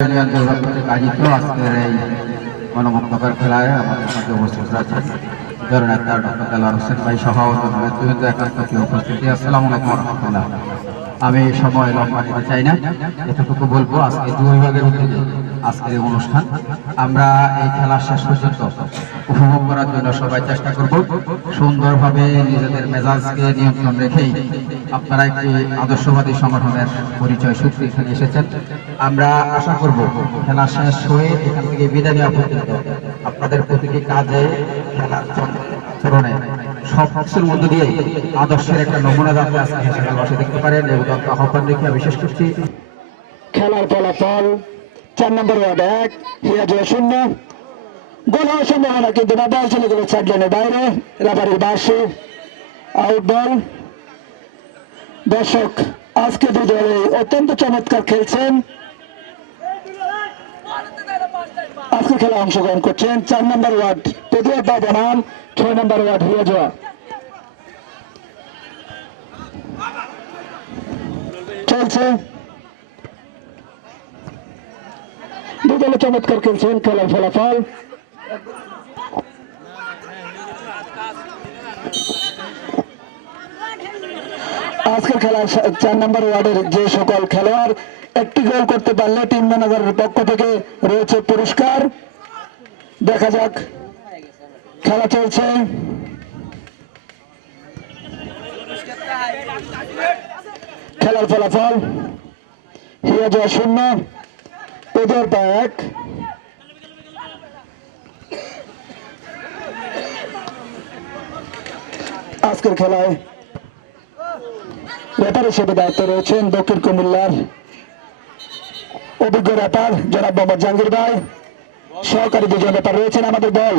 আয়োজিত আজকের এই গণমুক্তকর খেলায় আমাদের মধ্যে উপস্থিত রয়েছেন জননেতা ডক্টর দেলার হোসেন ভাই সহ নেতৃবৃন্দ একাত্মকে উপস্থিতি। আসসালামু আলাইকুম রহমতুল্লাহ। আমি সময় লম্বা চাই না। এতটুকু বলব আজকে দুই বিভাগের উদ্যোগে আজকের এই অনুষ্ঠান। আমরা এই খেলা শেষ পর্যন্ত উপভোগ করার জন্য সবাই চেষ্টা করব সুন্দরভাবে নিজেদের মেজাজকে নিয়ন্ত্রণ রেখেই আপনারা একটি আদর্শবাদী সংগঠনের পরিচয় সূত্রে এখানে এসেছেন। আমরা আশা করব খেলা শেষ হয়ে এখান থেকে বিদায় নেওয়া পর্যন্ত আপনাদের প্রতিটি কাজে খেলার চরণে। সব কিছুর মধ্য দিয়ে আদর্শের একটা নমুনা যাতে আজকে হেসেগালবাসী দেখতে পারেন এবং আহ্বান রেখে আমি বিশেষ করছি। খেলার ফলাফল চার নম্বর ওয়ার্ড এক হিরাজুয়া শূন্য। গোল হওয়ার সম্ভাবনা কিন্তু না বল চলে গেল চার লাইনের বাইরে রাবারির বাসে আউট বল দর্শক, আজকে দুই দলে অত্যন্ত চমৎকার খেলছেন। খেলা অংশগ্রহণ করছেন। চার নম্বর ওয়ার্ড পেদিয়া বা বনাম ছয় নম্বর ওয়ার্ড হিরাজুয়া চলছে। দুই দলে চমৎকার খেলছেন, খেলার ফলাফল। আজকের খেলার চার নম্বর ওয়ার্ডের যে সকল খেলোয়াড় একটি গোল করতে পারলে টিম ম্যানেজারের পক্ষ থেকে রয়েছে পুরস্কার। দেখা যাক। খেলা চলছে। খেলার ফলাফল জয় শূন্য ওদের পা এক। আজকের খেলায় রেপার হিসেবে দায়িত্ব রয়েছেন দক্ষিণ কুমিল্লার অভিজ্ঞ রেপার জনাব মোহাম্মদ জাহাঙ্গীর ভাই। সহকারী দুজন রেপার রয়েছেন আমাদের বল